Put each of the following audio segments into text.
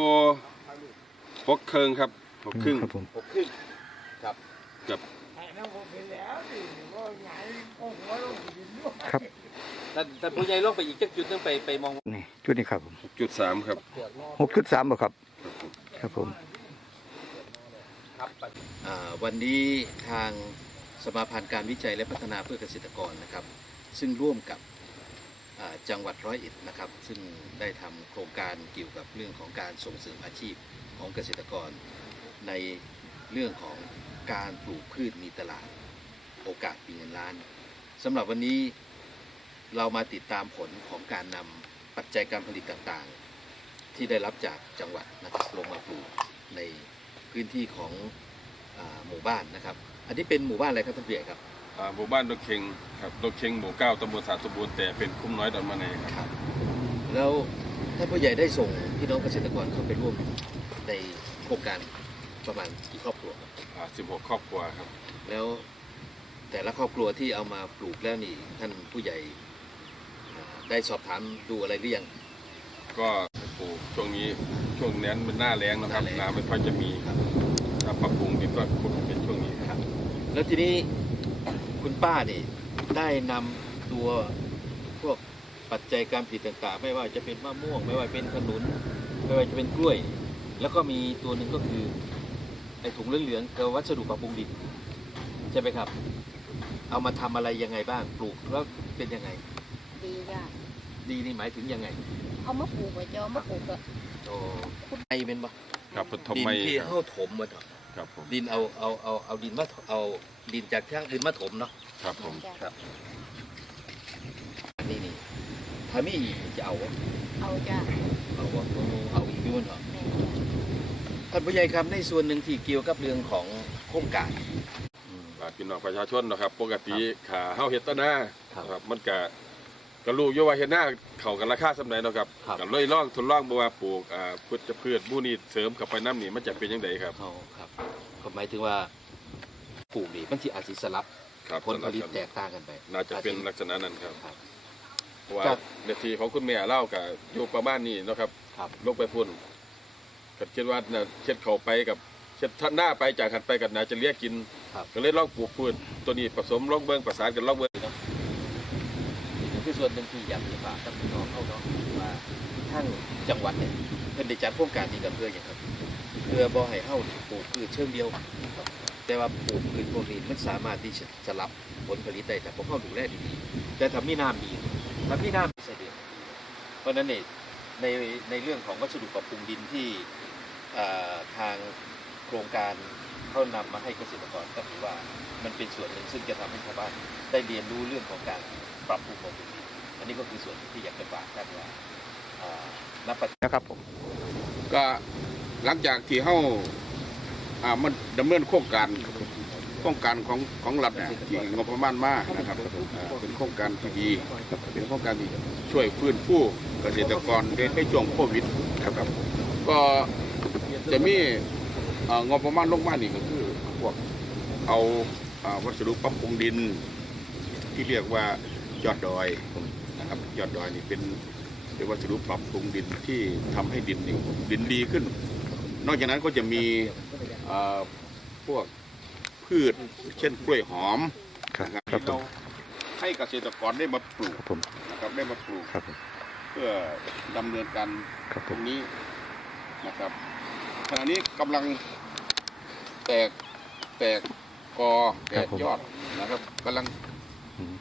โอ้หกเครื่องครับหกครึ่งครับผมหกครึ่งครับกับครับท่านท่านผู้ใหญ่ลงไปอีกจักจุดหนึงไปไปมองนี่จุดนี้ครับผมจุดสามครับหกจุดสามบ่ครับ ครับผมอ่าวันนี้ทางสมาพันธ์การวิจัยและพัฒนาเพื่อเกษตรกรนะครับ ซึ่งร่วมกับอ่า จังหวัดร้อยเอ็ดนะครับ ซึ่งได้ทำโครงการเกี่ยวกับเรื่องของการส่งเสริมอาชีพของเกษตรกร ในเรื่องของการปลูกพืชมีตลาดโอกาสปีเงินล้านสำหรับวันนี้เรามาติดตามผลของการนำปัจจัยการผลิตต่างๆ ที่ได้รับจากจังหวัดนะครับลงมาปลูกในพื้นที่ของอหมู่บ้านนะครับ อันนี้เป็นหมู่บ้านอะไรครับท่านผู้ใหญ่ครับ หมู่บ้านดอกเค็งครับดอกเค็งหมู่เก้าตำบลสาสมบูรณ์แต่เป็นคุ้มน้อยดอนมะแนครับครับ แล้วท่านผู้ใหญ่ได้ส่งพี่น้องเกษตรกรเข้าไปร่วมในโครงการประมาณกี่ครอบครัวครับอ่าสิบหกครอบครัวครับ แล้วแต่ละครอบครัวที่เอามาปลูกแล้วนี่ท่านผู้ใหญ่อ่าได้สอบถามดูอะไรหรือยังก็ปลูกช่วงนี้ช่วงนั้นเป็นหน้าแรงนะครับหน้าแล้งน้ำไม่ค่อยจะมีครับถ้าปรับปรุงดีก็คงเป็นช่วงนี้ครับ แล้วทีนี้ คุณป้านี่ได้นำตัวพวกปัจจัยการผลิตต่างๆ ไม่ว่าจะเป็นมะม่วง ไม่ว่าเป็นขนุน ไม่ว่าจะเป็นกล้วย แล้วก็มีตัวหนึ่งก็คือไอ้ถุงเหลืองๆกับวัสดุปรับปรุงดินใช่ไหมครับ เอามาทำอะไรยังไงบ้างปลูกแล้วเป็นยังไง ดีจ้ะดีนี่หมายถึงยังไงเอามาปลูกไว้เจ้ามาปลูกก็โอ้ไอเป็นปะครับปฐมดินไม่ที่ครับเข้าถมมาเถอะครับผมดินเอาเอาเอาเอาดินมาเอา ดินจากช่างดินมาถมเนาะครับผมจ้ะครับอันนี้นี่ถ้ามีอีกจะเอาวะเอาจ้ะเอาวะเอาอีกด้วยเนาะแม่จ้ะท่านผู้ใหญ่ครับในส่วนหนึ่งที่เกี่ยวกับเรื่องของโครงการอืมอ่าพี่น้องประชาชนนะครับปกติขาเฮาเฮ็ดต้นหน้าครับครับมันก็ก็รู้อยู่ว่าเฮ็ดหน้าเข้ากันราคาสำไหนเนาะครับครับก็เลยลองทดลองบ่ว่าปลูกอ่าพืชพืชหมู่นี้เสริมเข้าไปน้ำนี่มันจะเป็นจังไดครับเอาครับก็หมายถึงว่า ปลูกนี่บางทีอาจจะสลับครับผลผลิตแตกต่างกันไปน่าจะเป็นลักษณะนั้นครับครับเพราะว่าครับเนทีของคุณแม่เล่ากับอยู่ประมาณนี้เนาะครับครับลงไปพุ่นก็คิดว่าน่ะเช็ดเข้าไปกับเช็ดท่านหน้าไปจากหันไปกับนาจะเลียกินครับก็เลยลองปลูกพืชตัวนี้ผสมลองเบิ่งประสานกันลองเบิ่งนี่คือส่วนหนึ่งที่อยากจะฝากกับพี่น้องเข้าเนาะว่าทั้งจังหวัดเนี่ยเพิ่นได้จัดโครงการนี้กันเพื่ออย่างครับเพื่อบ่ให้เฮานี่ปลูกพืชเชิงเดียว แต่ว่าปลูกพืชพวกนี้มันสามารถที่จะสลับผลผลิตได้แต่พวกเขาดูแลดีๆแต่ถ้ามีน้ำดีถ้ามีน้ำดีเสด็จเพราะนั้นเนี่ยในในเรื่องของวัสดุปรับปรุงดินที่ทางโครงการเขานำมาให้เกษตรกรก็ถือว่ามันเป็นส่วนหนึ่งซึ่งจะทำให้ชาวบ้านได้เรียนรู้เรื่องของการปรับปรุงปรับปรุงดินอันนี้ก็คือส่วนที่อยากจะฝากท่านว่าอ่าปัจจุบันนะครับผมก็หลังจากที่เฮา อ่ามันดำเนินโครงการโครงการของของรัฐเนี่ยที่งบประมาณมานะครับอ่าเป็นโครงการที่ดีเป็นโครงการที่ช่วยฟื้นฟูเกษตรกรในในช่วงโควิดครับ ก็จะมีอ่างบประมาณลงมานี่ก็คือพวกเอาอ่าวัสดุปรับปรุงดิน ที่เรียกว่ายอดดอยนะครับยอดดอยนี่เป็นเป็นวัสดุปรับปรุงดินที่ทำให้ดินนี่ดินดีขึ้น อกจากนั้นก็จะมีเอ่อพวกพืช เช่นกล้วยหอมครับนะครับครับที่ผเรามให้เกษตรกรได้มาปลูกครับผมนะครับได้มาปลูกครับผมเพื่อดำเนินการครับผตรมงนี้นะครับขณะนี้กำลังแตกแตกกอแตกยอดนะครับกำลังอืม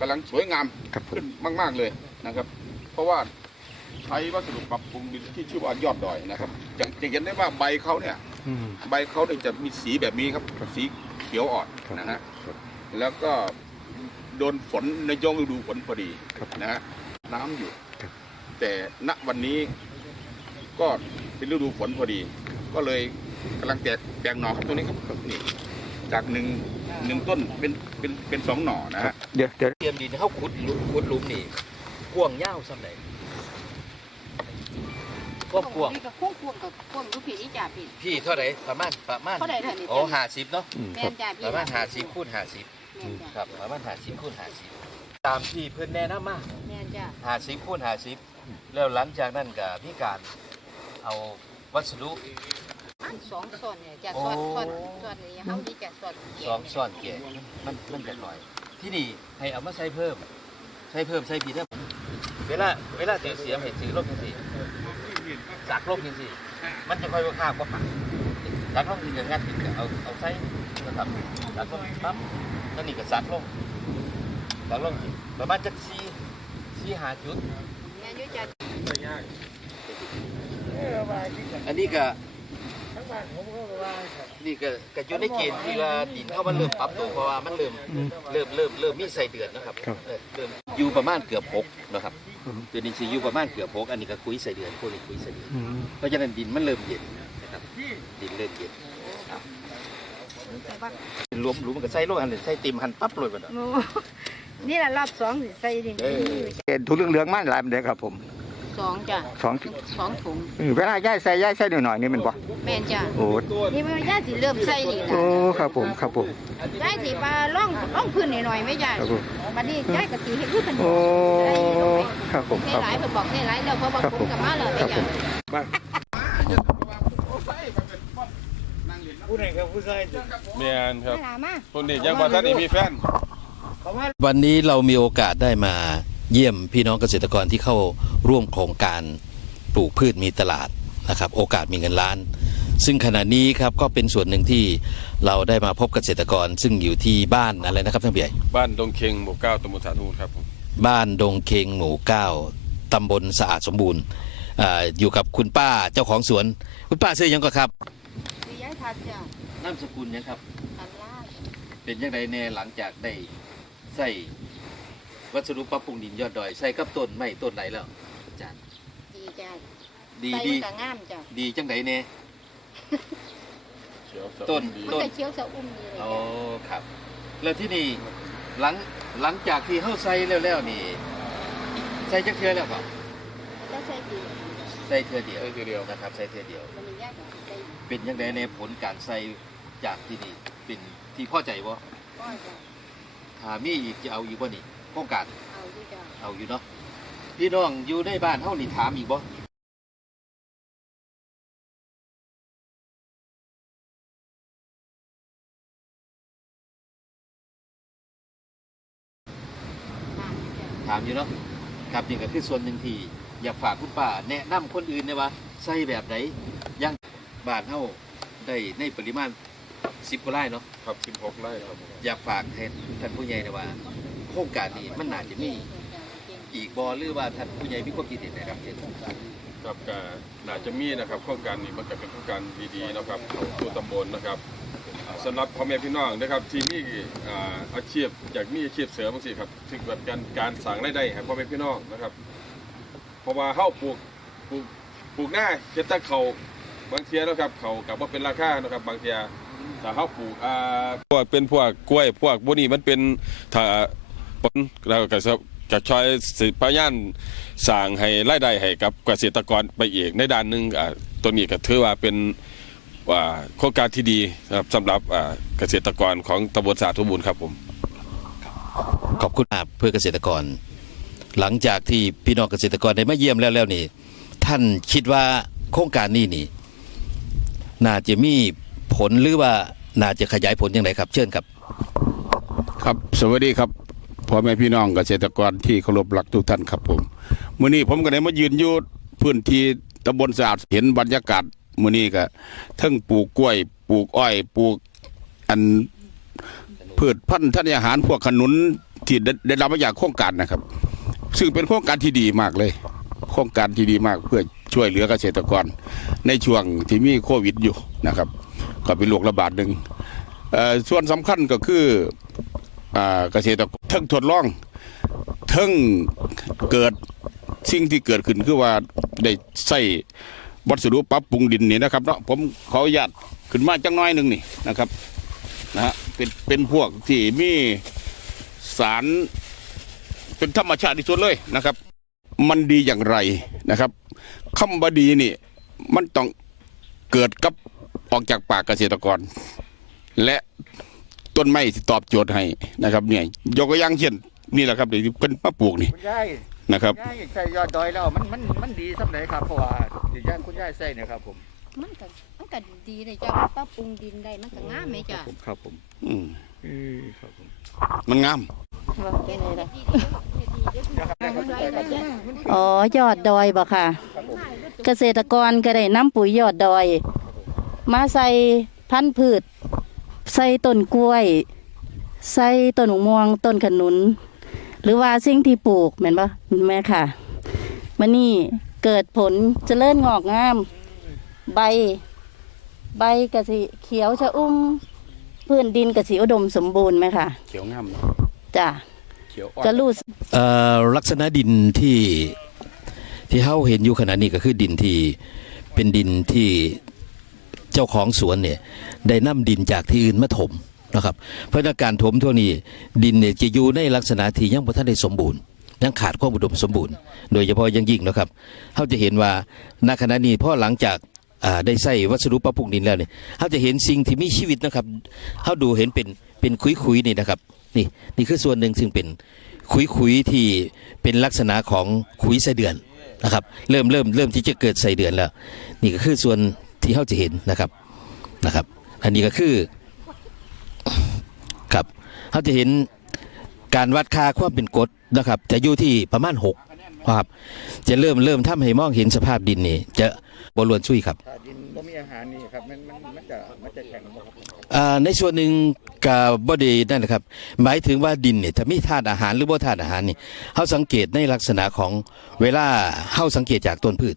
กำลังสวยงามครับผมขึ้นมาก ๆเลยนะครับ เพราะว่าใช้วัสดุปรับปรุงดินที่ชื่อว่ายอดดอยนะครับ จะจะเห็นได้ว่าใบเขาเนี่ยอืม ใบเขาเนี่ยจะมีสีแบบนี้ครับสีเขียวอ่อนครับนะฮะครับแล้วก็โดนฝนในย่องฤดูฝนพอดีครับนะฮะน้ำอยู่ ครับ แต่ณวันนี้ก็เป็นฤดูฝนพอดี ก็เลยกำลังแตกแตกหน่อครับตรงนี้ครับนี่จากหนึ่งหนึ่งต้นเป็นเป็นเป็นสองหน่อนะครัฮะบเดี๋ยวเดี๋ยวเตรียมดินเขาขุดหลุมขุดหลุมนี่กว้างยาวส่ำไหน กว้างกว้างนี่ก็คุ้งควงกับควงลูกผีนี่จ่าพี่พี่เท่าไหร่ประมาณประมาณเท่าไหร่เท่านี้โอ้ห้าสิบเนาะอืมแม่ครับนจ่าพี่ประมาณห้าสิบคูณห้าสิบแม่นจ้ะครับประมาณห้าสิบคูณห้าสิบตามที่เพื่อนแนะนำมาแม่นจ้ะห้าสิบคูณห้าสิบแล้วหลังจากนั้นก็มีการเอาวัสดุอันสองส่วนเนี่ยจะโอ้ส่วนส่วนส่วนนี้เฮาดีจะส่วนสองซ้อนแก่มันมันจะหน่อย ที่นี่ให้เอามาใส่เพิ่มใส่เพิ่มใส่ผิดนะเวลาเวลาถือเสียมให้ถือลบ จังซี่สักลบจังซี่มันจะค่อยว่าข้ามก็ปักสักลงทีก็งัดติดก็เอาเอาใส่นะครับสักลงปั๊บแล้วนี่ก็สักลงสักลงอีกประมาณจักสี่สี่หาจุดแม่นอยู่จะอันนี้ก็นี่ก็ก็อยู่ในเกณฑ์ที่ว่าดินเขามันเริ่มปรับตัวเพราะว่ามันเริ่มอืมเริ่มเริ่มเริ่มมีใส่เดือนนะครับครับเออเริ่มอยู่ประมาณเกือบหกนะครับ อืมเดือนนี้สิอยู่ประมาณเกือบหกอันนี้ก็คุยใส่เดือนพวกนี้คุยใส่เดือนอืมเพราะฉะนั้นดินมันเริ่มเย็นนะครับดินเริ่มเย็นรวมรวมมันก็ใส่โลกอันนี้ใส่เต็มหันปั๊บเลยมันโอ้นี่แหละรอบสองสิใส่ดิเออเห็นทุกเรื่องเหลืองๆมาหลายมันเด้อครับผม สองจ้ะสองสองถุงเออเวลาย้ายใส่ย้ายใส่หน่อยๆนี่แมันบ่แม่นจ้ะโอ้นี่มันย่าสิเริ่มใส่นี่โอ้ล่ะครับผมครับผมย่าสิปลาล่องล่องพื้นหน่อยๆไหม่ย่าครับผมบัดนี้ย่าก็สิเฮ็ดคือเพิ่นบโอ้อกครับผมให้ครับหลายเพิ่นบอกให้หลายแล้วเพราะบางคนก็มาแล้วแม่ย่าแม่นครับหามาพวกนี้ยังบ่ทันได้มีแฟนวันนี้เรามีโอกาสได้มา เยี่ยมพี่น้องเกษตรกรที่เข้าร่วมโครงการปลูกพืชมีตลาดนะครับ โอกาสมีเงินล้าน ซึ่งขณะนี้ครับก็เป็นส่วนหนึ่งที่เราได้มาพบเกษตรกร ซึ่งอยู่ที่บ้านอะไรนะครับท่านผู้ใหญ่บ้านดงเค็งหมู่เก้าตำบลสาธุครับผมบ้านดงเคงหมู่เก้าตำบลสะอาดสมบูรณ์อ่าอยู่กับคุณป้าเจ้าของสวน คุณป้าซื้อหยังก็ครับสิย้ายทัดจ้ะนามสกุลยังครับตันลาดเป็นยังไงแน่หลังจากได้ใส่ วัสดุปรับปรุงดินยอดดอย ใส่กับต้นไม้ต้นไหนแล้วอาจารย์ดีจ้ะดีใส่ดีมันก็งามจ้ะดีจังไดแน่เขียวสะต้น ดีมันก็เขียวสะอุ้มดีเลยอ๋อจ้ะครับ แล้วที่นี่หลังหลังจากที่เฮาใส่แล้วแล้วนี่ใส่จักเทื่อแล้วเปล่าแล้วใส่ดีใส่เทื่อเดียวใช่ทีเดียวนะครับใส่เทื่อเดียว มันมียากใส่เป็นยังไงในผลการใส่จากที่นี่เป็นที่พอใจบ่ก้อยจ้ะถ้ามีอีกจะเอาอีกบ่นี่ โครงการเอาอยู่จ้ะเอาอยู่เนาะพี่น้องอยู่ในบ้านเฮานี่ถามอีกบ่น้ำจ้ะถามอยู่เนาะครับนี่ก็คือส่วนหนึ่งที่อยากฝากคุณป้าแนะนำคนอื่นนะว่าใส่แบบไหนอยังบ้านเฮาได้ในปริมาณ10กว่าไร่เนาะ ครับ16ไร่ครับผมอยากฝากให้ท่านผู้ใหญ่นะว่า โครงการนี้มันน่าจะมีอีกบ่หรือว่าท่านผู้ใหญ่มีความคิดเห็นนะครับเช่นครับก็น่าจะมีนะครับโครงการนี้มันก็เป็นโครงการดีๆนะครับของตัวตำบลนะครับสำหรับพ่อแม่พี่น้องนะครับที่มีอ่าอาชีพอยากมีอาชีพเสริมบางสิครับถึงแบบการการสั่งรายได้ให้พ่อแม่พี่น้องนะครับ เพราะว่าเฮาปลูกปลูกปลูกหน้าเฮ็ดตะเขาบางเทียนะครับเขากับว่าเป็นราคานะครับบางเทียถ้าเฮาปลูกอ่าพวกเป็นพวกกล้วยพวกพวนี้มันเป็นถ้า ผลเราก็จะจะช่วยสิพยายามสร้างให้รายได้ให้กับเกษตรกรไปอีกในด้านหนึงอ่าตัวนี้ก็ถือว่าเป็นว่าโครงการที่ดีนะครับสำหรับอ่าเกษตรกรของตำบลสาธุบูรณ์ครับผมขอบคุณมากเพื่อเกษตรกร หลังจากที่พี่น้องเกษตรกรได้มาเยี่ยมแล้วแล้วนี่ ท่านคิดว่าโครงการนี้นี่ น่าจะมีผลหรือว่าน่าจะขยายผลอย่างไรครับ เชิญครับ ครับสวัสดีครับ พ่อแม่พี่น้องเกษตรกรที่เคารพรักทุกท่านครับผมมื้อนี้ผมก็ได้มายืนอยู่พื้นที่ตำบลสะอาดเห็นบรรยากาศมื้อนี้ก็ทั้งปลูกกล้วย ปลูกอ้อย ปลูกอันพืชพันธุ์ธัญญาหารพวกขนุนที่ได้ได้รับมาจากโครงการนะครับ ซึ่งเป็นโครงการที่ดีมากเลย โครงการที่ดีมากเพื่อช่วยเหลือเกษตรกร ในช่วงที่มีโควิดอยู่นะครับ ก็เป็นโรคระบาดหนึ่งส่วนสำคัญก็คืออเกษตรกร ทั้งทดลองทั้งเกิดสิ่งที่เกิดขึ้นคือว่าได้ใส่วัสดุปรับปรุงดินนี่นะครับเนาะผมขออนุญาตขึ้นมาจังน้อยหนึ่งนี่นะครับนะฮะเป็นเป็นพวกที่มีสารเป็นธรรมชาติที่สุดเลยนะครับ มันดีอย่างไรนะครับคำบดีนี่มันต้องเกิดกับออกจากปากเกษตรกร และ ต้นไม้ที่ตอบโจทย์ให้นะครับเนี่ยยกตัวอย่างเช่นนี่แหละครับที่เพิ่นมาปลูกนี่นะครับยายใส่ยอดดอยแล้วมันมันมันดีสำไหนครับเพราะว่าอย่างคุณยายใส่เนี่ยครับผมมันก็มันก็ดีเลยจ้ะปรับปรุงดินได้มันก็งามไหมจ้ะผมครับผมอืมเออครับผมมันงามว่าเป็นไงล่ะอ๋อยอดดอยบ่ค่ะ เกษตรกรก็ได้นำปุ๋ยยอดดอย มาใส่พันธุ์พืช ใส่ต้นกล้วย ใส่ต้นมะม่วง ต้นขนุน หรือว่าสิ่งที่ปลูกแม่นบ่แม่ค่ะมันนี่เกิดผลเจริญงอกงาม ใบ ใบกะสิเขียวชะอุ้มพื้นดินกะสิอุดมสมบูรณ์ไหมค่ะ เขียวงามจ้ะเขียวอ่อนก็รู้สึกเอ่อลักษณะดินที่ที่เฮาเห็นอยู่ขณะนี้ก็คือดินที่เป็นดินที่เจ้าของสวนเนี่ย ได้นำดินจากที่อื่นมาถมนะครับ เพราะการถมทั่วนี้ดินเนี่ยจะอยู่ในลักษณะที่ยังบ่ทันได้สมบูรณ์ยังขาดความอุดมสมบูรณ์ โดยเฉพาะยังยิ่งนะครับเขาจะเห็นว่าณขณะนี้พอหลังจากได้ใส่วัสดุปรับปรุงดินแล้วเนี่ยเขาจะเห็นสิ่งที่มีชีวิตนะครับเขาดูเห็นเป็นเป็นคุยๆนี่นะครับนี่นี่คือส่วนหนึ่งซึ่งเป็นขุยขุยๆที่เป็นลักษณะของขุยไส้เดือนนะครับเริ่มเริ่มเริ่มที่จะเกิดไส้เดือนแล้ว นี่ก็คือส่วนที่เขาจะเห็นนะครับนะครับ อันนี้ก็คือครับเขาจะเห็นการวัดค่าความเป็นกรดนะครับ จะอยู่ที่ประมาณ6นะครับ จะเริ่มเริ่มทำให้มองเห็นสภาพดินนี่จะบรวนช่วยครับถ้าดินบ่มีอาหารนี่ครับมันมันมันจะมันจะแข็งบ่ครับอ่าในส่วนหนึ่งกับบอดีนั่นนะครับ หมายถึงว่าดินเนี่ยถ้ามีธาตุอาหารหรือบ่ธาตุอาหารนี่เขาสังเกตในลักษณะของเวลาเขาสังเกตจากต้นพืช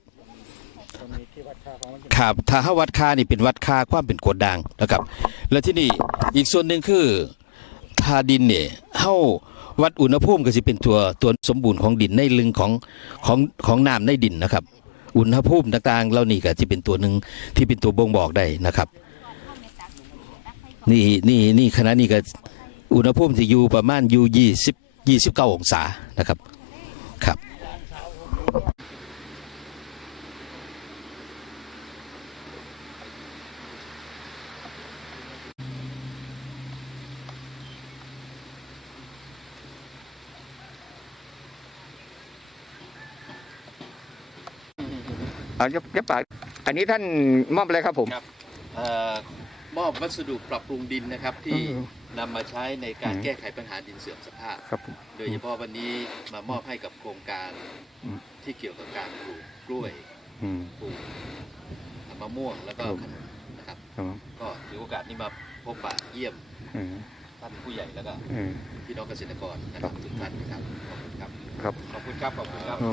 ครับถ้าเขาวัดค่านี่เป็นวัดค่าความเป็นกดด่างนะครับ แล้วที่นี่อีกส่วนหนึ่งคือทาดินเนี่ยเขาวัดอุณหภูมิก็จะเป็นตัวตัวสมบูรณ์ของดินในลึงของของของน้ำในดินนะครับ อุณหภูมิต่างๆเหล่านี้ก็จะเป็นตัวหนึ่งที่เป็นตัวบ่งบอกได้นะครับ นี่นี่นี่ขณะนี้ก็อุณหภูมิที่อยู่ประมาณอยู่ยี่สิบยี่สิบเก้าองศานะครับครับ เอาจะจะปากอันนี้ท่านมอบอะไรครับผมครับเอ่อมอบวัสดุปรับปรุงดินนะครับที่อืมนำมาใช้ในการอืมแก้ไขปัญหาดินเสื่อมสภาพ ครับผมโดยเฉพาะวันนี้มามอบให้กับโครงการอืมที่เกี่ยวกับการปลูกกล้วยอืมปลูกมะม่วงแล้วก็ครับขนุนนะครับ ครับก็ถือโอกาสนี้มาพบปะเยี่ยมเออท่านผู้ใหญ่แล้วก็เออพี่น้องเกษตรกรนะครับทุกท่านนะครับขอบคุณครับครับ ขอบคุณครับขอบคุณครับ โอ้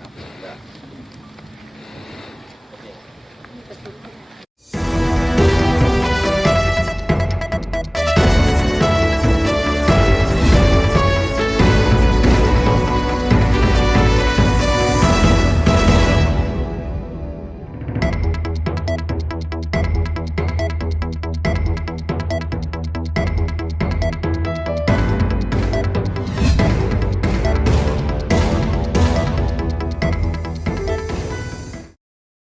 ครับ Thank you.